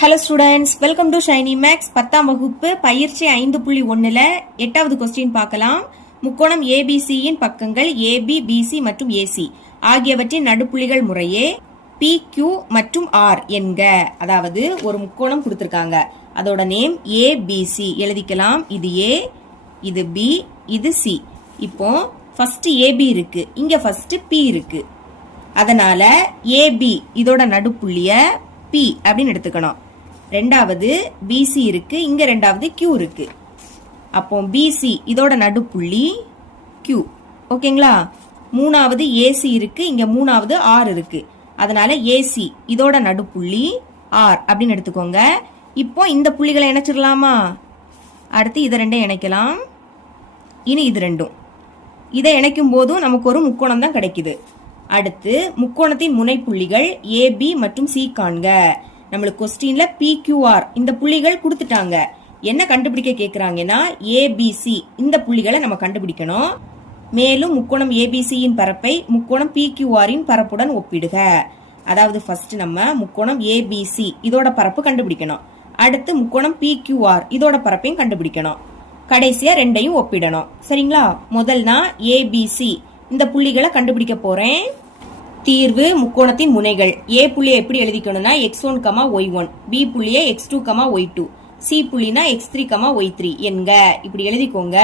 Hello students, welcome to Shiny Max 10ஆம் வகுப்பு பயிற்சி 5.1ல 8வது கொஸ்டின் பார்க்கலாம். முக்கோணம் ABC இன் பக்கங்கள் AB, BC மற்றும் AC ஆகியவற்றின் நடுப்புள்ளிகள் முறையே PQ மற்றும் R என்க. அதாவது ஒரு முக்கோணம் கொடுத்திருக்காங்க. அதோட நேம் ABC எழுதிக்கலாம். இது A, இது B, இது C. இப்போ ஃபர்ஸ்ட் AB இருக்கு. இங்க ஃபர்ஸ்ட் P இருக்கு. அதனால AB இதோட நடுப்புள்ளிய P அப்படின்னு எடுத்துக்கணும். ரெண்டாவது BC இருக்கு, இங்க ரெண்டாவது Q இருக்கு. அப்போ BC இதோட நடுப்புள்ளி Q. ஓகேங்களா? மூணாவது AC இருக்கு, இங்க மூணாவது R இருக்கு. அதனால AC இதோட நடுப்புள்ளி R அப்படின்னு எடுத்துக்கோங்க. இப்போ இந்த புள்ளிகளை இணைச்சிடலாமா? அடுத்து இதை ரெண்டையும் இணைக்கலாம். இனி இது ரெண்டும். இதை இணைக்கும் போதும் நமக்கு ஒரு முக்கோணம் தான் கிடைக்குது. அடுத்து முக்கோணத்தின் முனைப்புள்ளிகள் AB மற்றும் C காண்க. நம்மளுக்கு கொஸ்டின்ல PQR இந்த புள்ளிகள் கொடுத்துட்டாங்க. என்ன கண்டுபிடிக்க கேக்குறாங்கன்னா ABC இந்த புள்ளிகளை நம்ம கண்டுபிடிக்கணும். மேலும் முக்கோணம் ABC இன் பரப்பை முக்கோணம் PQR இன் பரப்புடன் ஒப்பிடுக. அதாவது ஃபர்ஸ்ட் நம்ம முக்கோணம் ABC இதோட பரப்பு கண்டுபிடிக்கணும். அடுத்து முக்கோணம் PQR இதோட பரப்பையும் கண்டுபிடிக்கணும். கடைசியா ரெண்டையும் ஒப்பிடணும். சரிங்களா? முதல் நான் ABC இந்த புள்ளிகளை கண்டுபிடிக்க போறேன். தீர்வு முக்கோணத்தின் முனைகள். A புள்ளியை எப்படி எழுதிக்கணும்னா x1, y1, B புள்ளியை x2, y2, C புள்ளினா x3, y3 என்க. இப்படி எழுதிக்கோங்க.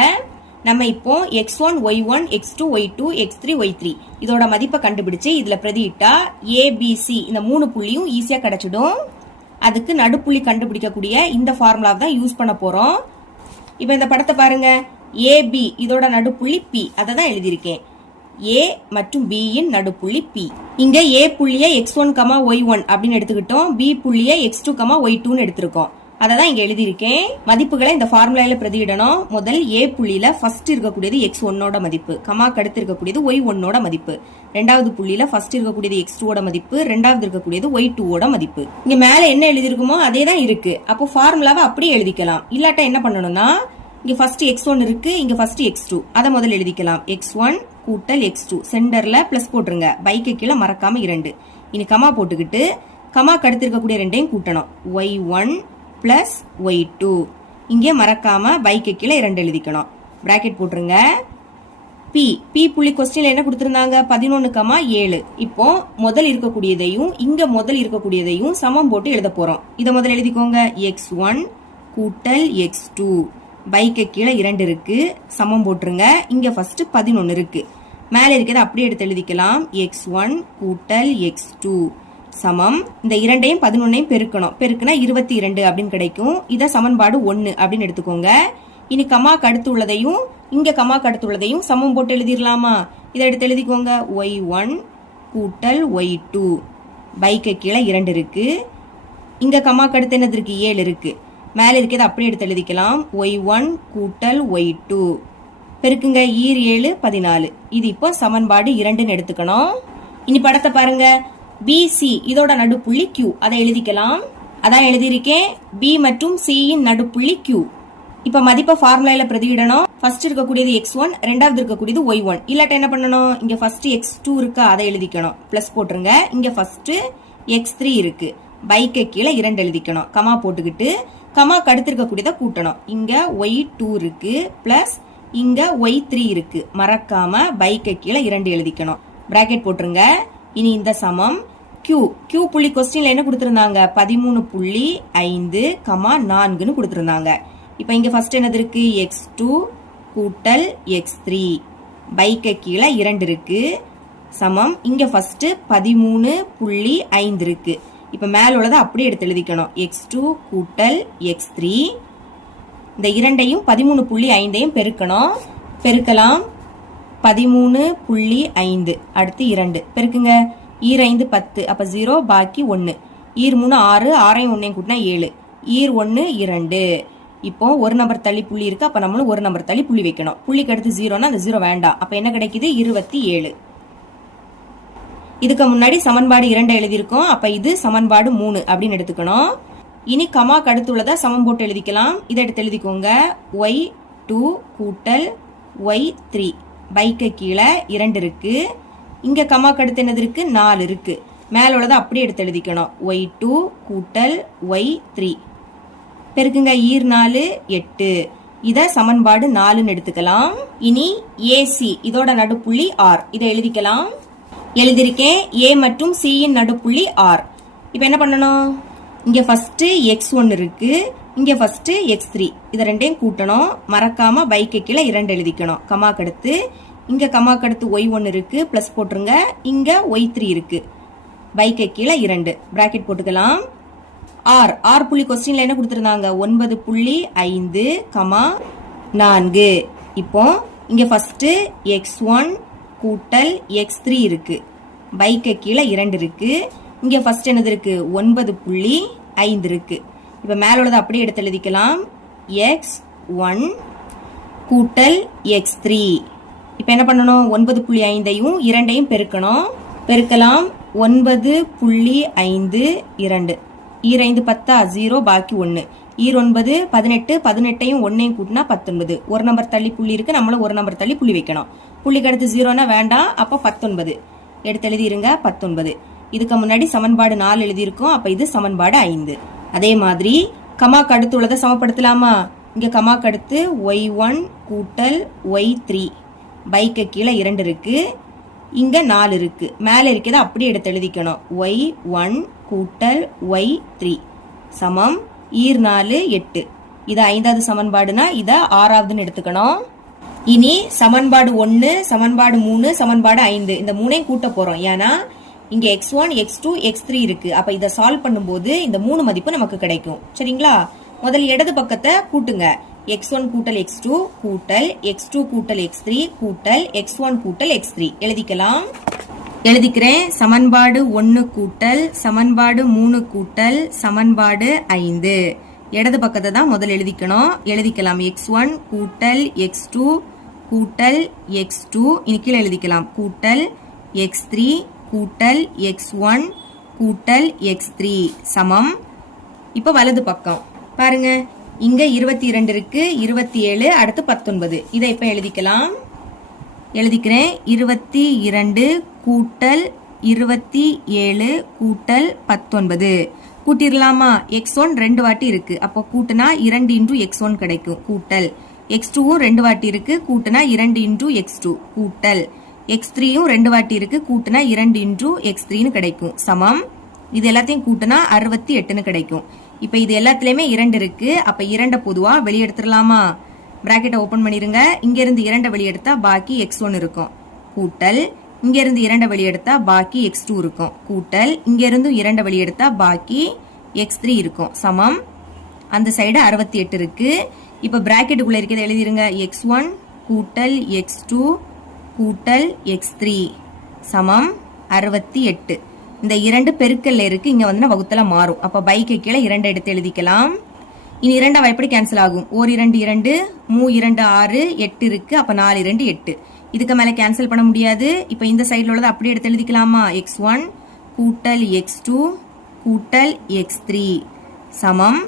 நம்ம இப்போ x1, y1, x2, y2, x3, y3 இதோட மதிப்பை கண்டுபிடிச்சு இதுல பிரதியிட்டா ABC இந்த மூணு புள்ளியும் ஈஸியா கிடைச்சிடும். அதுக்கு நடுப்புள்ளி கண்டுபிடிக்கக்கூடிய இந்த ஃபார்முலா தான் யூஸ் பண்ண போறோம். இப்போ இந்த படத்தை பாருங்க. AB இதோட நடுப்புள்ளி P அதை தான் எழுதியிருக்கேன். A மற்றும் B இன் நடுப்புள்ளி P. இங்க A புள்ளியை x1, y1 அப்படின்னு எடுத்துக்கிட்டோம். B புள்ளியை x2, y2 எடுத்திருக்கோம். அதை தான் இங்க எழுதியிருக்கேன். மதிப்புகளை இந்த ஃபார்முலால பிரதியிடணும். முதல் A புள்ளியில ஃபர்ஸ்ட் இருக்கக்கூடியது x1ஓட மதிப்பு, கமாக்கு அடுத்து இருக்கக்கூடியது y1ஓட மதிப்பு. ரெண்டாவது புள்ளியில ஃபர்ஸ்ட் இருக்கக்கூடியது x2ஓட மதிப்பு, ரெண்டாவது இருக்கக்கூடியது y2ஓட மதிப்பு. இங்க மேல என்ன எழுதிருக்குமோ அதே தான் இருக்கு. அப்போ ஃபார்முலாவை அப்படியே எழுதிக்கலாம். இல்லாட்டா என்ன பண்ணணும்னா இங்க ஃபர்ஸ்ட் x1 இருக்கு, இங்க ஃபர்ஸ்ட் x2 அதை முதல்ல எழுதிக்கலாம். x1 கூட்டல் x2 சென்டர்ல பிளஸ் போட்டுருங்க. பைக்கு கீழே மறக்காம 2. இனி கமா போட்டுக்கிட்டு கமாக்கு அடுத்து இருக்கக்கூடிய ரெண்டையும் கூட்டணும். y1 பிளஸ் y2 இங்கே மறக்காம பைக்கு கீழே 2 எழுதிக்கணும். பிராக்கெட் போட்டுருங்க. P புள்ளி கொஸ்டின்ல என்ன கொடுத்திருந்தாங்க? 11, 7. இப்போ முதல் இருக்கக்கூடியதையும் இங்க முதல் இருக்கக்கூடியதையும் சமம் போட்டு எழுத போறோம். இதை முதல்ல எழுதிக்கோங்க. x1 கூட்டல் x2 பைக்கு கீழே 2 இருக்கு, சமம் போட்டுருங்க. இங்க ஃபர்ஸ்ட் 11 இருக்கு. மேல இருக்கிறத அப்படியே எடுத்து எழுதிக்கலாம். x1 கூட்டல் x2 சமம் இந்த இரண்டையும் 11ஐயும் பெருக்கணும். பெருக்குனா 22 அப்படின்னு கிடைக்கும். இத சமன்பாடு 1 அப்படின்னு எடுத்துக்கோங்க. இனி கமாக்கு அடுத்து உள்ளதையும் இங்க கமாக்கு அடுத்து உள்ளதையும் சமம் போட்டு எழுதிடலாமா? இதை எடுத்து எழுதிக்கோங்க. y1 கூட்டல் y2 பைக்கு கீழே 2 இருக்கு. இங்க கமாக்கு அடுத்து என்னது இருக்கு? 7 இருக்கு. மேல இருக்கிறத அப்படியே எடுத்து எழுதிக்கலாம். y1 கூட்டல் y2 பெருக்குங்க. 7 14. இது இப்போ சமன்பாடு 2ன்னு எடுத்துக்கணும். இனி படத்தை பாருங்க. BC இதோட நடுப்புள்ளி Q அதை எழுதிக்கலாம். அதான் எழுதியிருக்கேன். B மற்றும் C இன் நடுப்புள்ளி Q. இப்ப மதிப்பை ஃபார்முலால பிரதியிடணும். ஃபர்ஸ்ட் இருக்கக்கூடியது x1, ரெண்டாவது இருக்கக்கூடியது y1. இல்லாட்ட என்ன பண்ணணும்? இங்க ஃபர்ஸ்ட் x2 இருக்கா அதை எழுதிக்கணும். பிளஸ் போட்டுருங்க. இங்க ஃபர்ஸ்ட் x3 இருக்கு. பைக்கு கீழே 2 எழுதிக்கணும். கமா போட்டுக்கிட்டு கமாக்கு அடுத்து இருக்கக்கூடியதை கூட்டணும். இங்க y2 இருக்கு பிளஸ் இங்க y3 இருக்கு. மறக்காம பைக்கு கீழே 2 எழுதிக்கணும். பிராக்கெட் போட்டுருங்க. இனி இந்த சமம் Q புள்ளி கொஸ்டின்ல என்ன கொடுத்திருந்தாங்க? 13.5, 4ன்னு கொடுத்திருந்தாங்க. இப்ப இங்க ஃபர்ஸ்ட் என்னது இருக்கு? x2 கூட்டல் x3 பைக்கு கீழே 2 இருக்கு. சமம் இங்க ஃபர்ஸ்ட் 13.5 இருக்கு. இப்ப மேல உள்ளதை அப்படியே எடுத்து எழுதிக்கணும். x2 கூட்டல் x3 இந்த இரண்டையும் 13.5ஐயும் பெருக்கணும். பெருக்கலாம். 13.5 அடுத்து 2 பெருக்குங்க. 5 10 அப்ப 0 பாக்கி 1. 3 6 6ஐயும் 1ஐயும் கூட்டினா 7. 1 2. இப்போ ஒரு நம்பர் தள்ளி புள்ளி இருக்கு. அப்ப நம்மளும் ஒரு நம்பர் தள்ளி புள்ளி வைக்கணும். புள்ளிக்கு அடுத்து 0னா அந்த 0 வேண்டாம். அப்ப என்ன கிடைக்குது? 27. இதுக்கு முன்னாடி சமன்பாடு 2 எழுதியிருக்கோம். அப்ப இது சமன்பாடு 3 அப்படின்னு எடுத்துக்கணும். இனி கமாக்கு அடுத்துள்ளதை சமம் போட்டு எழுதிக்கலாம். இதை எடுத்து எழுதிக்கோங்க. y2 கூட்டல் y3 பைக்கு கீழே 2 இருக்கு. இங்க கமாக்கு அடுத்து என்னது இருக்கு? 4 இருக்கு. மேல உள்ளதை அப்படியே எடுத்து எழுதிக்கணும். y2 கூட்டல் y3 பெருக்குங்க. ஈர் 4 8. இத சமன்பாடு 4ன்னு எடுத்துக்கலாம். இனி ஏசி இதோட நடுப்புள்ளி R. இதை எழுதிக்கலாம். எழுதிருக்கேன். A மற்றும் C இன் நடுப்புள்ளி R. இப்போ என்ன பண்ணணும்? இங்க ஃபர்ஸ்ட் x1 இருக்கு, இங்க ஃபர்ஸ்ட் x3. இத ரெண்டையும் கூட்டணும். மறக்காம பைக்கு கீழே 2 எழுதிக்கணும். கமாக்கு அடுத்து இங்க கமாக்கு அடுத்து y1 இருக்கு, பிளஸ் போட்டுருங்க. இங்க y3 இருக்கு, பைக்கு கீழே 2 பிராக்கெட் போட்டுக்கலாம். R புள்ளி கொஸ்டின்ல என்ன கொடுத்திருந்தாங்க? 9.5, 4. இப்போ இங்க ஃபர்ஸ்ட் x1 கூட்டல் x3 இருக்கு, பைக்கு கீழே 2 இருக்கு. இங்க ஃபர்ஸ்ட் என்னது இருக்கு? 9.5 இருக்கு. இப்ப மேல உள்ளதை அப்படியே எடுத்து எழுதிக்கலாம். x1 கூட்டல் x3. இப்ப என்ன பண்ணணும்? 9.5ஐயும் 2ஐயும் பெருக்கணும். பெருக்கலாம். 9.5 2. ஈர் 5 10 0, பாக்கி 1. ஈர் 9 18, 18ஐயும் 1ஐயும் கூட்டினா 19. ஒரு நம்பர் தள்ளி புள்ளி இருக்கு, நம்மளும் ஒரு நம்பர் தள்ளி புள்ளி வைக்கணும். புள்ளிக்கு அடுத்து 0னா வேண்டாம், அப்ப 19 எடுத்து எழுதிருங்க. 19. இதுக்கு முன்னாடி சமன்பாடு 4 எழுதியிருக்கோம், அப்ப இது சமன்பாடு 5. அதே மாதிரி கமாக்கு அடுத்து உள்ளதை சமப்படுத்தலாமா? இங்க கமாக்கு அடுத்து y1 கூட்டல் y3, பைக்கு கீழே 2 இருக்கு, இங்க 4 இருக்கு. மேல இருக்கிறத அப்படியே எடுத்து எழுதிக்கணும். y1 கூட்டல் y3 சமம் ஈர் 4 8. இது 5வது சமன்பாடுனா இத 6வதுன்னு எடுத்துக்கணும். இனி சமன்பாடு 1, சமன்பாடு 3, சமன்பாடு 5 இந்த மூணையும் கூட்ட போறோம். ஏன்னா இங்க x1 x2 x3 இருக்கு. அப்ப இத சால்வ் பண்ணும்போது இந்த 3 மதிப்பு நமக்கு கிடைக்கும். சரிங்களா? முதல் இடது பக்கத்தை கூட்டுங்க. x1 கூட்டல் x2 கூட்டல் x2 கூட்டல் x3 கூட்டல் x1 கூட்டல் x3 எழுதிக்கலாம். எழுதிக்கிறேன். சமன்பாடு 1 கூட்டல் சமன்பாடு 3 கூட்டல் சமன்பாடு 5. இடது பக்கத்தை தான் முதல் எழுதிக்கணும். எழுதிக்கலாம். x1 கூட்டல் x2 கூட்டல் x2 இனி கீழே எழுதிக்கலாம். கூட்டல் x3 கூட்டல் x1 கூட்டல் x3 சமம். இப்ப வலது பக்கம் பாருங்க. இங்க 22 இருக்கு, 27, அடுத்து 19. இதை இப்ப எழுதிக்கலாம். எழுதிக்கிறேன். 22 கூட்டல் 27 கூட்டல் 19 கூட்டிடலாமா? x1 2 வாட்டி இருக்கு, அப்போ கூட்டினா 2 இன்டூ x1 கிடைக்கும். கூட்டல் x2வும் 2 வாட்டி இருக்கு, கூட்டினா 2 இன்டூ x2 கூட்டல் x3யும் 2 வாட்டி இருக்கு, கூட்டினா 2 இன்டூ x3ன்னு கிடைக்கும். சமம். இது எல்லாத்தையும் கூட்டினா 68ன்னு கிடைக்கும். இப்ப இது எல்லாத்துலயுமே 2 இருக்கு, அப்ப 2 பொதுவா வெளியே எடுத்துடலாமா? பிராக்கெட்டை ஓபன் பண்ணிருங்க. இங்க இருந்து 2 வெளியெடுத்தா பாக்கி x1 இருக்கும். கூட்டல் இங்க இருந்து 2 வெளியெடுத்தா பாக்கி x2 இருக்கும். கூட்டல் இங்க இருந்து 2 வெளியெடுத்தா பாக்கி x3 இருக்கும். சமம். அந்த சைடு 68 இருக்கு. இப்ப பிராக்கெட்டுக்குள்ள இருக்கிறத எழுதிருங்க. x1 கூட்டல் x2 கூட்டல் x3 சமம் 68. இந்த 2 பெருக்கல்ல இருக்கு, இங்க வந்து வகுத்தல மாறும். அப்ப பைக்கு கீழே 2 எடுத்து எழுதிக்கலாம். இனி 2 எப்படி கேன்சல் ஆகும்? 1 2 2, 3 2 6, 8 இருக்கு. அப்ப 4 2 8. இதுக்கு மேல கேன்சல் பண்ண முடியாது. இப்ப இந்த சைடுல உள்ளதை அப்படியே எடுத்து எழுதிக்கலாமா? x1 கூட்டல் x2 கூட்டல் x3 சமம்.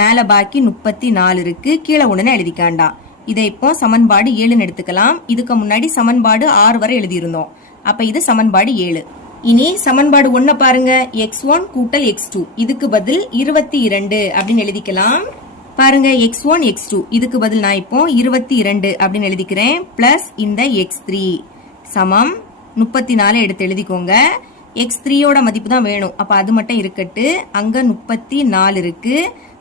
மேல பாக்கி 34 இருக்கு, கீழே ஒண்ணுன்னு எழுதிக்காண்டா. இதை இப்போ சமன்பாடு 7ன்னு எடுத்துக்கலாம். இதுக்கு முன்னாடி சமன்பாடு 6 வரை எழுதியிருந்தோம். அப்ப இது சமன்பாடு 7. இனி சமன்பாடு 1 பாருங்க. x1 கூட்டல் x2 இதுக்கு பதில் 22 அப்படின்னு எழுதிக்கலாம். பாருங்க x1 x2 இதுக்கு பதில் நான் இப்போ 22 அப்படின்னு எழுதிக்கிறேன். பிளஸ் இந்த x3 சமம் 34 எடுத்து எழுதிக்கோங்க. x3யோட மதிப்பு தான் வேணும், அப்ப அது மட்டும் இருக்கட்டு. அங்க 34 இருக்கு,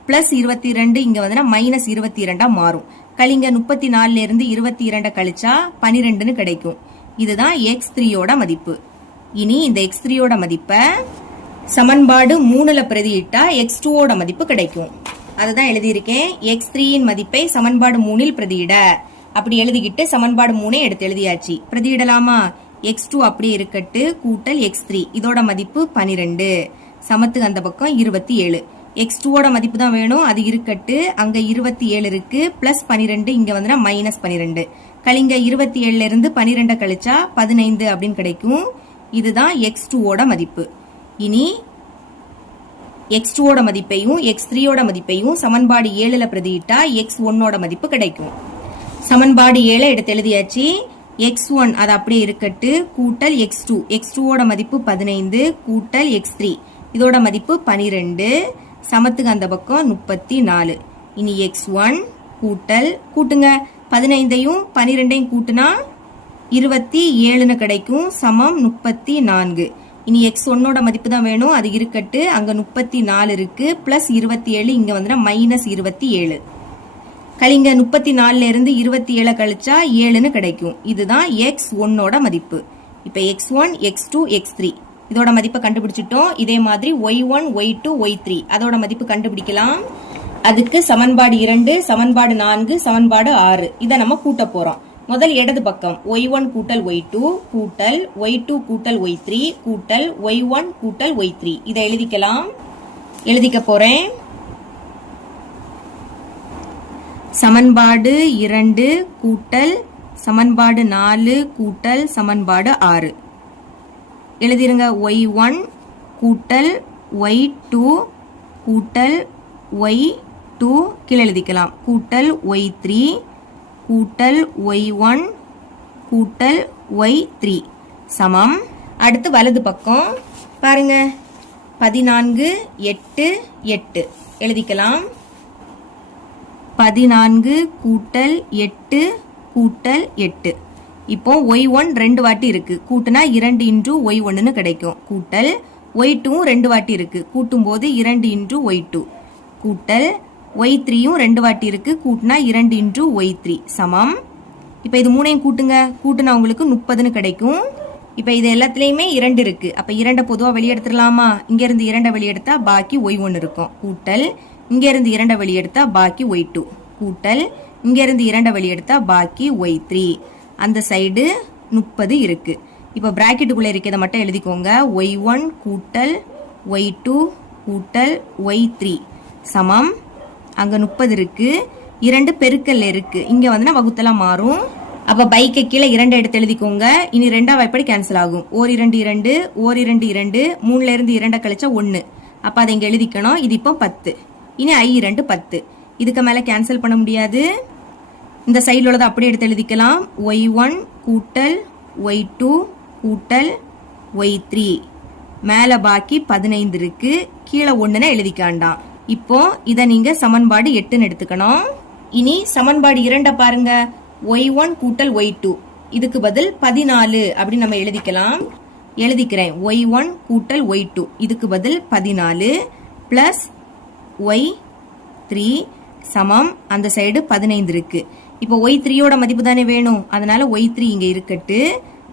பிளஸ் 22 இங்க வந்து மைனஸ் 22 மாறும். கழிங்க. 34ல இருந்து 22 கழிச்சா 12ன்னு கிடைக்கும். இதுதான் x3யோட மதிப்பு. இனி இந்த x3யோட மதிப்பை சமன்பாடு 3ல பிரதியிட்டா x2வோட மதிப்பு கிடைக்கும். அதுதான் எழுதியிருக்கேன். x3யின் மதிப்பை சமன்பாடு 3ல் பிரதியிட. அப்படி எழுதிக்கிட்டு சமன்பாடு 3 எடுத்து எழுதியாச்சு. பிரதியிடலாமா? x2 அப்படியே இருக்கட்டு, கூட்டல் x3 இதோட மதிப்பு 12 சமத்துக்கு அந்த பக்கம் 27. x2வோட மதிப்பு தான் வேணும், அது இருக்கட்டு. அங்க 27 இருக்கு, பிளஸ் 12 இங்க வந்து மைனஸ் 12. கழிங்க. 27ல இருந்து 12 கழிச்சா 15 அப்படின்னு கிடைக்கும். இதுதான் x2வோட மதிப்பு. இனி x2வோட மதிப்பையும் x3யோட மதிப்பையும் சமன்பாடு 7ல பிரதியிட்டா x1ோட மதிப்பு கிடைக்கும். சமன்பாடு 7 எடுத்து எழுதியாச்சு. x1 அது அப்படியே இருக்கட்டு கூட்டல் x2 x2ஓட மதிப்பு 15 கூட்டல் x3 இதோட மதிப்பு 12 சமத்துக்கு அந்த பக்கம் 34. இனி x1 கூட்டுங்க 15ஐயும் 12ஐயும் கூட்டுனா 27ன்னு கிடைக்கும் சமம் 34. இனி x1ஓட மதிப்பு தான் வேணும் அது இருக்கட்டு அங்க 34 இருக்கு பிளஸ் 27 இங்க வந்துனா மைனஸ் 27. கழிங்க 34ல இருந்து 27 கழிச்சா 7ன்னு கிடைக்கும். இதுதான் x1ஓட மதிப்பு. இப்ப x1 x2 x3 இதோட மதிப்பை கண்டுபிடிச்சிட்டோம். இதே மாதிரி y1 y2 y3 அதோட மதிப்பு கண்டுபிடிக்கலாம். அதுக்கு சமன்பாடு 2 சமன்பாடு 4 சமன்பாடு 6 இதை நம்ம கூட்ட போறோம். முதல் இடது பக்கம் y1 கூட்டல் y2 கூட்டல் y2 கூட்டல் y3 கூட்டல் y1 கூட்டல் y3 இதை எழுதிக்க போறேன். சமன்பாடு 2 கூட்டல் சமன்பாடு 4 கூட்டல் சமன்பாடு 6 எழுதிருங்க. y1 கூட்டல் y2 கூட்டல் y2 கீழே எழுதிக்கலாம் கூட்டல் y3 கூட்டல் y1 கூட்டல் y3 சமம். அடுத்து வலது பக்கம் பாருங்க 14 8 8 எழுதிக்கலாம். 14 கூட்டல் 8 கூட்டல் 8 இப்போ y1 2 வாட்டி இருக்கு கூட்டுனா 2 இன்டு y1ன்னு கிடைக்கும் கூட்டல் y2 2 வாட்டி இருக்கு கூட்டும் போது 2 இன்டு y2 கூட்டல் y3யும் 2 வாட்டி இருக்கு கூட்டினா 2 இன்டு y3 சமம். இப்போ இது மூணையும் கூட்டுனா உங்களுக்கு 30ன்னு கிடைக்கும். இப்போ இது எல்லாத்துலயுமே 2 இருக்கு அப்ப 2 பொதுவா வெளியெடுத்துடலாமா? இங்க இருந்து 2 வெளியெடுத்தா பாக்கி y1 இருக்கும் கூட்டல் இங்க இருந்து 2 வெளியெடுத்தா பாக்கி y2 கூட்டல் இங்க இருந்து 2 வெளியெடுத்தா பாக்கி y3 அந்த சைடு 30 இருக்கு. இப்போ பிராக்கெட்டுக்குள்ள இருக்கிறத மட்டும் எழுதிக்கோங்க y1 கூட்டல் y2 கூட்டல் y3 சமம். அங்க 30 இருக்கு 2 பெருக்கல்ல இருக்கு இங்க வந்து வகுத்தலாம் மாறும். அப்ப பைக்கை கீழே 2 எடுத்து எழுதிக்கோங்க. இனி 2ஆம் வாய்ப்பாடு கேன்சல் ஆகும். ஓர் 2 2 ஓர் 2 2 3ல இருந்து 2 கழிச்சா 1 அப்ப அதை இங்க எழுதிக்கணும். இது இப்போ 10. இனி i2 10 இதுக்கு மேல கேன்சல் பண்ண முடியாது. இந்த சைடுல உள்ளதை அப்படியே எடுத்து எழுதிக்கலாம் y1 கூட்டல் y2 கூட்டல் y3 மேல பாக்கி 15 இருக்கு கீழே 1ன்னு எழுதிக்காண்டாம். இப்போ இத நீங்க சமன்பாடு 8ன்னு எடுத்துக்கணும். இனி சமன்பாடு 2 பாருங்க y1 கூட்டல் y2 இதுக்கு பதில் 14 அப்படி நம்ம எழுதிக்கிறேன் y1 கூட்டல் y2 இதுக்கு பதில் 14 பிளஸ் y3 சமம் அந்த சைடு 15 இருக்கு. இப்போ y3யோட மதிப்பு தானே வேணும் அதனால y3 இங்க இருக்கட்டு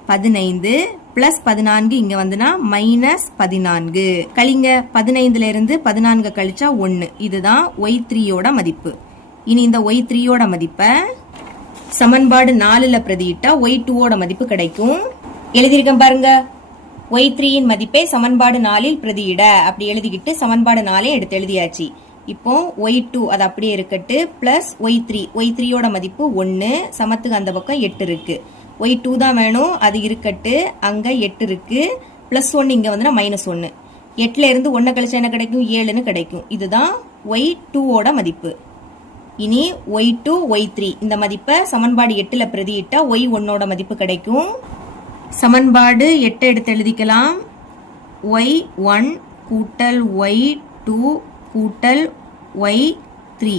15 பிளஸ் 14 இங்க வந்துனா மைனஸ் 14 கழிங்க 15ல இருந்து 14 கழிச்சா 1 இதுதான் y3யோட மதிப்பு. இனி இந்த y3யோட மதிப்பை சமன்பாடு 4ல பிரதியிட்டா y2ஓட மதிப்பு கிடைக்கும். எழுதியிருக்கேன் பாருங்க y3யின் மதிப்பை சமன்பாடு 4ல் பிரதியிட அப்படி எழுதிக்கிட்டு சமன்பாடு 4 எடுத்து எழுதியாச்சு. இப்போ y2 அது அப்படியே இருக்கட்டு பிளஸ் y3யோட மதிப்பு 1 சமத்துக்கு அந்த பக்கம் 8 இருக்கு y2 தான் வேணும் அது இருக்கட்டு அங்க 8 இருக்கு பிளஸ் 1 இங்க வந்து மைனஸ் 1 8ல இருந்து 1 கழிச்சா என்ன கிடைக்கும் 7ன்னு கிடைக்கும். இதுதான் y2ஓட மதிப்பு. இனி y2 y3 இந்த மதிப்பை சமன்பாடு 8ல பிரதியிட்டா y1ஓட மதிப்பு கிடைக்கும். சமன்பாடு 8 எடுத்து எழுதிக்கலாம் y1 கூட்டல் y2 கூட்டல் y3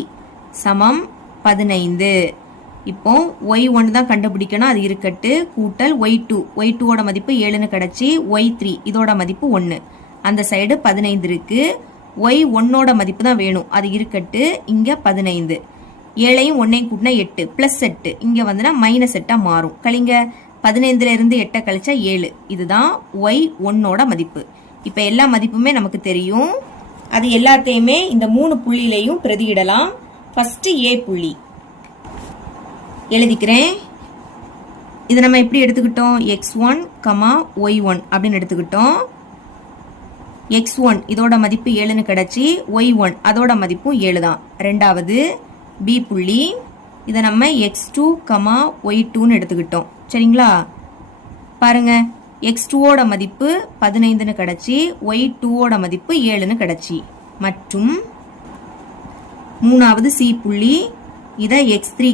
சமம் 15. இப்போ y1 தான் கண்டுபிடிக்கணும் அது இருக்கட்டு கூட்டல் y2ஓட மதிப்பு 7ன்னு கிடைச்சி y3 இதோட மதிப்பு 1 அந்த சைடு 15 இருக்கு y1ஓட மதிப்பு தான் வேணும் அது இருக்கட்டு இங்க 15 7ஐயும் 1ஐயும் கூட்டினா 8 பிளஸ் 8 இங்க வந்துனா மைனஸ் 8 மாறும். கழிங்க 15ல இருந்து 8 கழிச்சா 7 இதுதான் y1ஓட மதிப்பு. இப்ப எல்லா மதிப்புமே நமக்கு தெரியும். அது எல்லாத்தையுமே இந்த 3 புள்ளியிலையும் பிரதியிடலாம். ஃபர்ஸ்ட் A புள்ளி எழுதிக்கிறேன். இது நம்ம எப்படி எடுத்துக்கிட்டோம் x1, y1 அப்படின்னு எடுத்துக்கிட்டோம். x1 இதோட மதிப்பு 7ன்னு கிடைச்சி y1 அதோட மதிப்பு 7 தான். ரெண்டாவது B புள்ளி இதை நம்ம x2, y2ன்னு எடுத்துக்கிட்டோம். சரிங்களா பாருங்க x2ஓட மதிப்பு 15ன்னு கிடைச்சி y2ஓட மதிப்பு 7ன்னு கிடைச்சி. மற்றும் மூணாவது C புள்ளி இதை x3,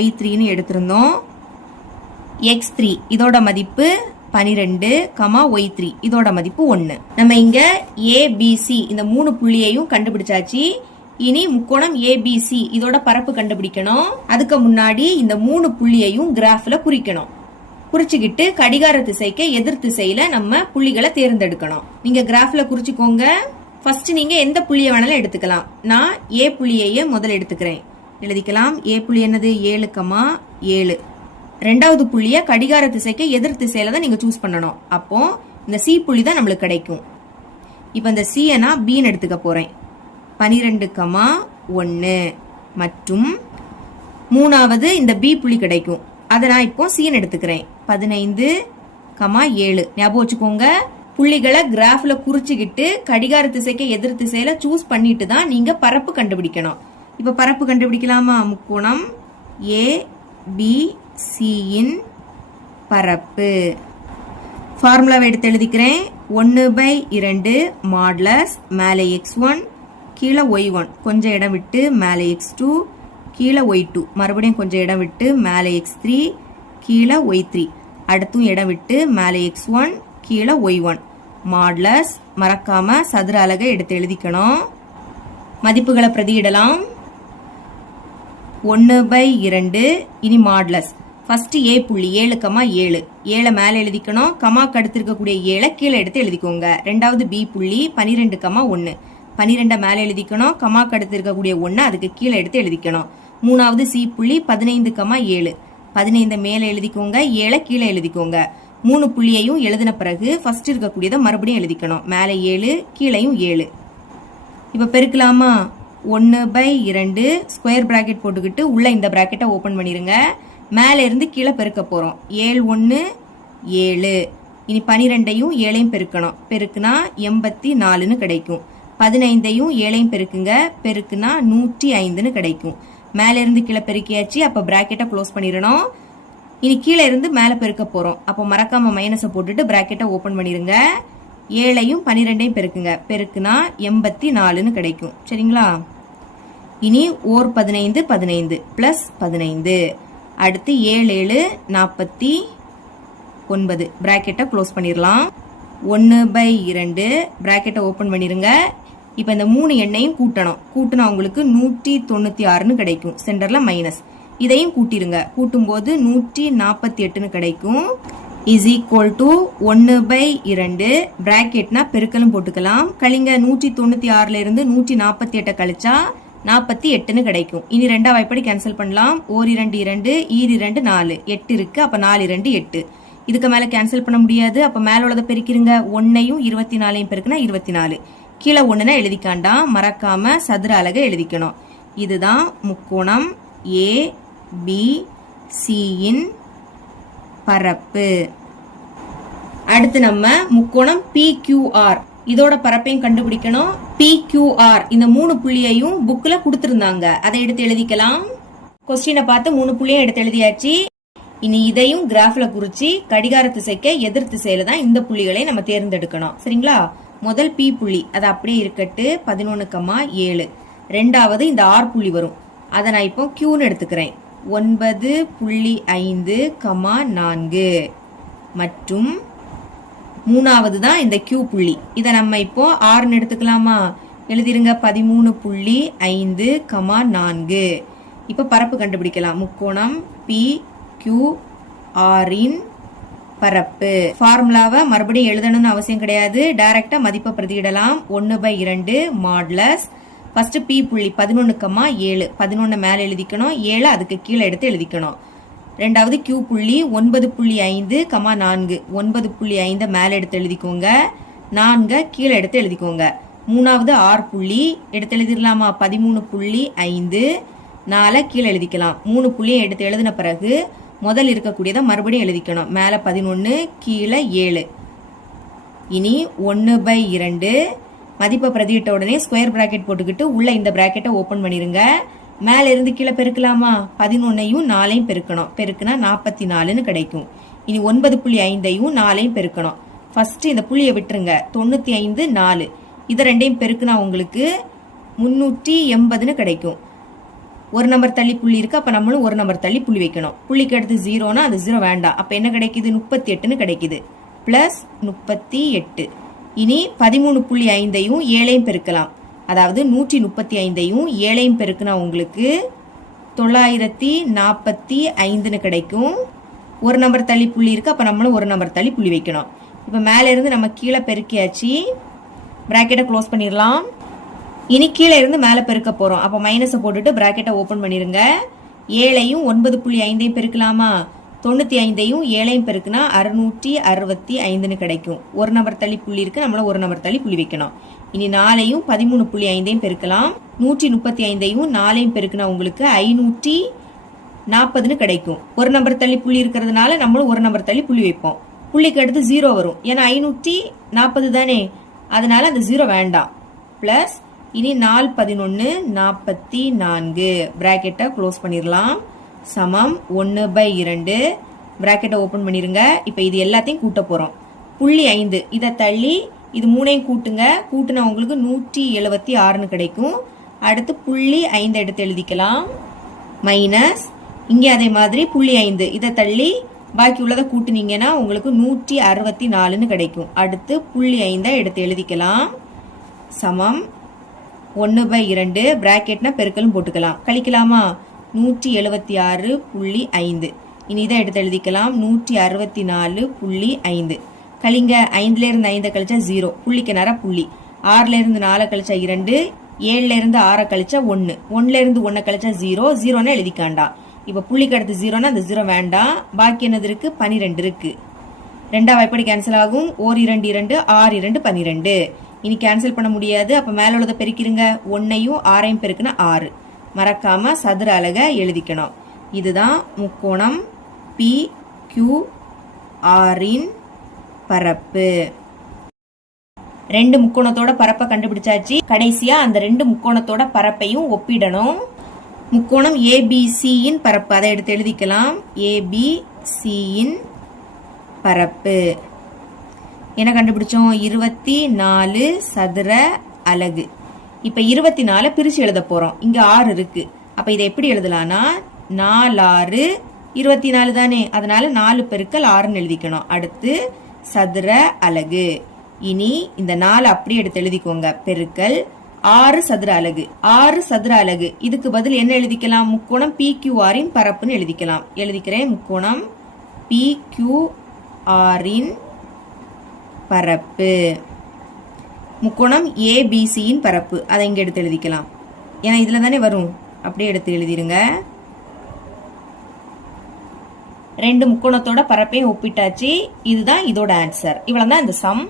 y3ன்னு எடுத்திருந்தோம். x3 இதோட மதிப்பு 12, y3 இதோட மதிப்பு 1. நம்ம இங்க ABC இந்த 3 புள்ளியையும் கண்டுபிடிச்சாச்சு. இனி முக்கோணம் ABC இதோட பரப்பு கண்டுபிடிக்கணும். அதுக்கு முன்னாடி இந்த 3 புள்ளியையும் கிராஃப்ல குறிக்கணும். குறிச்சுக்கிட்டு கடிகார திசைக்கு எதிர் திசையில நம்ம புள்ளிகளை தேர்ந்தெடுக்கணும். நீங்க கிராஃப்ல குறிச்சுக்கோங்க. ஃபர்ஸ்ட் நீங்க எந்த புள்ளியை வேணாலும் எடுத்துக்கலாம். நான் A புள்ளியையே முதல்ல எடுத்துக்கிறேன். எழுதிக்கலாம். A புள்ளி என்னது? 7,7. ரெண்டாவது புள்ளிய கடிகார திசைக்கு எதிர் திசையில தான் நீங்க சூஸ் பண்ணணும். அப்போ இந்த C புள்ளி தான் நம்மளுக்கு கிடைக்கும். இப்போ இந்த C நான் Bன்னு எடுத்துக்க போறேன். 12,1 மற்றும் மூணாவது இந்த B புள்ளி கிடைக்கும். அதை நான் இப்போ Cன்னு எடுத்துக்கிறேன். 15,7. ஞாபகம் வச்சுக்கோங்க. புள்ளிகளை கிராஃப்ல குறிச்சுக்கிட்டு கடிகார திசைக்கு எதிர் திசையில சூஸ் பண்ணிட்டு தான் நீங்க பரப்பு கண்டுபிடிக்கணும். இப்ப பரப்பு கண்டுபிடிக்கலாமா? முக்கோணம் ABCயின் பரப்பு ஃபார்முலாவை எடுத்து எழுதிக்கிறேன். 1/2 மாடுலஸ் மேலே x1 கீழே y1 கொஞ்சம் இடம் விட்டு மேலே x2 கீழே y2 மறுபடியும் கொஞ்சம் இடம் விட்டு மேலே x3 கீழே y3 அடுத்தும் இடம் விட்டு மேலே x1 கீழே y1 மாடுலஸ் மறக்காம சதுர அலகை எடுத்து எழுதிக்கணும். மதிப்புகளை பிரதியிடலாம். 1/2 இனி மாடுலஸ். ஃபர்ஸ்ட் A புள்ளி 7,7 7 மேலே எழுதிக்கணும். கமாக்கு அடுத்து இருக்கக்கூடிய 7 கீழே எடுத்து எழுதிக்கோங்க. ரெண்டாவது B புள்ளி 12,1 12 மேலே எழுதிக்கணும். கமாக்கு அடுத்து இருக்கக்கூடிய 1 அதுக்கு கீழே எடுத்து எழுதிக்கணும். மூணாவது C புள்ளி 15,7 15 மேலே எழுதிக்கோங்க. 7 கீழே எழுதிக்கோங்க. 3 புள்ளியையும் எழுதின பிறகு ஃபர்ஸ்ட் இருக்கக்கூடியதை மறுபடியும் எழுதிக்கணும். மேலே 7 கீழையும் 7. இப்போ பெருக்கலாமா? 1/2 ஸ்கொயர் பிராக்கெட் போட்டுக்கிட்டு உள்ள இந்த பிராக்கெட்டை ஓபன் பண்ணிருங்க. மேலே இருந்து கீழே பெருக்க போறோம். 7 1 7. இனி 12ஐயும் 7ஐயும் பெருக்கணும். பெருக்குனா 84ன்னு கிடைக்கும். 15ஐயும் 7ஐயும் பெருக்குங்க. பெருக்குனா 105ன்னு கிடைக்கும். மேலே இருந்து கீழே பெருக்கியாச்சு. அப்ப பிராக்கெட்டை க்ளோஸ் பண்ணிடணும். இனி கீழே இருந்து மேலே பெருக்க போறோம். அப்போ மறக்காம மைனஸை போட்டுட்டு பிராக்கெட்டை ஓபன் பண்ணிருங்க. 7ஐயும் 12ஐயும் பெருக்குங்க. பெருக்குனா 84ன்னு கிடைக்கும். சரிங்களா? இனி ஓர் 15 15 பிளஸ் 15 அடுத்து 7 7 49 பிராக்கெட்டை க்ளோஸ் பண்ணிடலாம். 1/2 பிராக்கெட்டை ஓபன் பண்ணிருங்க. இப்போ இந்த 3 எண்ணையும் கூட்டணும். கூட்டினா உங்களுக்கு 196ன்னு கிடைக்கும். சென்டர்ல மைனஸ். இதையும் கூட்டிருங்க. கூட்டும் போது 148ன்னு கிடைக்கும். இஸ் ஈக்குவல் டு 1/2 பிராக்கெட்னா பெருக்கலும் போட்டுக்கலாம். கழிங்க. 196ல இருந்து 148 கழிச்சா 48ன்னு கிடைக்கும். இனி ரெண்டாவது வாய்ப்படி கேன்சல் பண்ணலாம். ஓர் 2 2 ஈர் 2 4 8 இருக்கு. அப்ப 4 2 8. இதுக்கு மேல கேன்சல் பண்ண முடியாது. அப்ப மேல உள்ளதை பெருக்கிருங்க. 1ஐயும் 24ஐயும் பெருக்குனா 24. கீழே 1னா எழுதிக்காண்டாம். மறக்காம சதுர அலகை எழுதிக்கணும். இதுதான் முக்கோணம் ABCயின் பரப்பு. அடுத்து நம்ம முக்கோணம் PQR இதோட பரப்பையும் கண்டுபிடிக்கணும். PQR இந்த 3 புள்ளியையும் புக்ல கொடுத்திருந்தாங்க. அதை எடுத்து எழுதிக்கலாம். கொஸ்டினை பார்த்து 3 புள்ளியும் எடுத்து எழுதியாச்சு. இனி இதையும் கிராஃப்ல குறிச்சு கடிகார திசைக்கு எதிர் திசையில தான் இந்த புள்ளிகளை நம்ம தேர்ந்தெடுக்கணும். சரிங்களா? முதல் P புள்ளி அது அப்படியே இருக்கட்டு. 11,7. ரெண்டாவது இந்த R புள்ளி வரும். அதை நான் இப்போ Qன்னு எடுத்துக்கிறேன். 9.5,4 மற்றும் மூணாவது தான் இந்த Q புள்ளி. இதை நம்ம இப்போ Rன்னு எடுத்துக்கலாமா? எழுதிருங்க. 13.5,4. இப்போ பரப்பு கண்டுபிடிக்கலாம். முக்கோணம் PQRின் பரப்பு. ஃபார்முலாவை மறுபடியும் எழுதணும்னு அவசியம் கிடையாது. டைரக்டா மதிப்பை பிரதியிடலாம். 1/2 மாடுலஸ். ஃபர்ஸ்ட் P புள்ளி 11,7 11 மேல எழுதிக்கணும். 7 அதுக்கு கீழே எடுத்து எழுதிக்கணும். ரெண்டாவது Q புள்ளி 9.5, 4 9.5 மேல எடுத்து எழுதிக்கோங்க. 4 கீழே எடுத்து எழுதிக்கோங்க. மூணாவது R புள்ளி எடுத்து எழுதிடலாமா? 13.5 4 கீழே எழுதிக்கலாம். 3 புள்ளியை எடுத்து எழுதின பிறகு முதல் இருக்கக்கூடியதை மறுபடியும் எழுதிக்கணும். மேல 11 கீழே 7. இனி 1/2 மதிப்பை பிரதியிட்ட உடனே ஸ்கொயர் பிராக்கெட் போட்டுக்கிட்டு உள்ள இந்த பிராக்கெட்டை ஓபன் பண்ணிருங்க. மேல இருந்து கீழே பெருக்கலாமா? 11ஐயும் 4ஐயும் பெருக்கணும். பெருக்குனா 44ன்னு கிடைக்கும். இனி 9.5ஐயும் 4ஐயும் பெருக்கணும். ஃபர்ஸ்ட் இந்த புள்ளியை விட்டுருங்க. 95 4 இதை ரெண்டையும் பெருக்குனா உங்களுக்கு 380ன்னு கிடைக்கும். ஒரு நம்பர் தள்ளி புள்ளி இருக்கு, அப்ப நம்மளும் ஒரு நம்பர் தள்ளி புள்ளி வைக்கணும். புள்ளிக்கு அடுத்து 0னா அது 0 வேண்டாம். அப்ப என்ன கிடைக்குது? 38ன்னு கிடைக்குது. பிளஸ் 38. இனி 13.5ஐயும் 7ஐயும் பெருக்கலாம். அதாவது 135ஐயும் 7ஐயும் பெருக்குனா உங்களுக்கு 945ன்னு கிடைக்கும். ஒரு நம்பர் தள்ளி புள்ளி இருக்கு, அப்ப நம்மளும் ஒரு நம்பர் தள்ளி புள்ளி வைக்கணும். இப்ப மேல இருந்து நம்ம கீழே பெருக்கியாச்சு. பிராக்கெட்டை க்ளோஸ் பண்ணிடலாம். இனி கீழே இருந்து மேலே பெருக்க போறோம். அப்ப மைனஸை போட்டுட்டு பிராக்கெட்டை ஓபன் பண்ணிருங்க. 7ஐயும் 9.5ஐயும் பெருக்கலாமா? 95ஐயும் 7ஐயும் பெருக்குனா 665ன்னு கிடைக்கும். ஒரு நம்பர் தள்ளி புள்ளி இருக்கு, நம்மளும் ஒரு நம்பர் தள்ளி புள்ளி வைக்கணும். இனி 4ஐயும் 13.5ஐயும் பெருக்கலாம். 135ஐயும் 4ஐயும் பெருக்குனா உங்களுக்கு 540ன்னு கிடைக்கும். ஒரு நம்பர் தள்ளி புள்ளி இருக்கிறதுனால நம்மளும் ஒரு நம்பர் தள்ளி புள்ளி வைப்போம். புள்ளிக்கு அடுத்து 0 வரும். ஏன்னா 540 தானே, அதனால அந்த 0 வேண்டாம். பிளஸ் இனி 4 11 44 பிராக்கெட்டை க்ளோஸ் பண்ணிடலாம். சமம் 1/2 பிராக்கெட்டை ஓபன் பண்ணிருங்க. இப்ப இது எல்லாத்தையும் கூட்ட போறோம். 0.5 இதை தள்ளி இது 3ஐயும் கூட்டுங்க. கூட்டுனா உங்களுக்கு 176ன்னு கிடைக்கும். அடுத்து 0.5 எடுத்து எழுதிக்கலாம். மைனஸ் இங்கே அதே மாதிரி 0.5 இதை தள்ளி பாக்கி உள்ளதை கூட்டுனீங்கன்னா உங்களுக்கு 164ன்னு கிடைக்கும். அடுத்து 0.5 எடுத்து எழுதிக்கலாம். சமம் 1/2 பிராக்கெட்னா பெருக்கலும் போட்டுக்கலாம். கழிக்கலாமா? 176.5. இனி இதை எடுத்து எழுதிக்கலாம். 164.5. கழிங்க. 5ல இருந்து 5 கழிச்சா 0, புள்ளிக்கு நேரா புள்ளி. 6ல இருந்து 4 கழிச்சா 2, 7ல இருந்து 6 கழிச்சா 1, 1ல இருந்து 1 கழிச்சா 0, 0ன்னு எழுதிக்காண்டா. இப்ப புள்ளிக்கு அடுத்து 0னா அந்த 0 வேண்டாம். பாக்கி என்னது இருக்கு? 12 இருக்கு. 2 எப்படி கேன்சல் ஆகும்? 1 2 2 6 2 12. இனி கேன்சல் பண்ண முடியாது. அப்ப மேல உள்ளதை பெருக்கிருங்க. 1ஐயும் 6ஐயும் பெருக்குனா 6. மறக்காம சதுர அலகை எழுதிக்கணும். இதுதான் முக்கோணம் PQRின் பரப்பு. 2 முக்கோணத்தோட பரப்பை கண்டுபிடிச்சாச்சு. கடைசியா அந்த 2 முக்கோணத்தோட பரப்பையும் ஒப்பிடணும். முக்கோணம் ABCயின் பரப்பு அதை எடுத்து எழுதிக்கலாம். ABCயின் பரப்பு என்ன கண்டுபிடிச்சோம்? 24 சதுர அலகு. இப்ப 24 பிரிச்சு எழுத போறோம். இங்க 6 இருக்கு. அப்ப இதை எப்படி எழுதலாம்னா 4 6 24 தானே, அதனால 4 பெருக்கல் 6ன்னு எழுதிக்கணும். அடுத்து சதுர அலகு. இனி இந்த 4 அப்படியே எடுத்து எழுதிக்கோங்க. பெருக்கல் 6 சதுர அலகு. 6 சதுர அலகு. இதுக்கு பதில் என்ன எழுதிக்கலாம்? முக்கோணம் PQRின் பரப்புன்னு எழுதிக்கலாம். எழுதிக்கிறேன். முக்கோணம் PQRின் பரப்பு. முக்கோணம் ABCயின் பரப்பு அதை இங்க எடுத்து எழுதிக்கலாம். ஏன்னா இதுல தானே வரும். அப்படியே எடுத்து எழுதிருங்க. 2 முக்கோணத்தோட பரப்பையும் ஒப்பிட்டாச்சு. இதுதான் இதோட ஆன்சர். இவ்வளவுதான் இந்த சம்.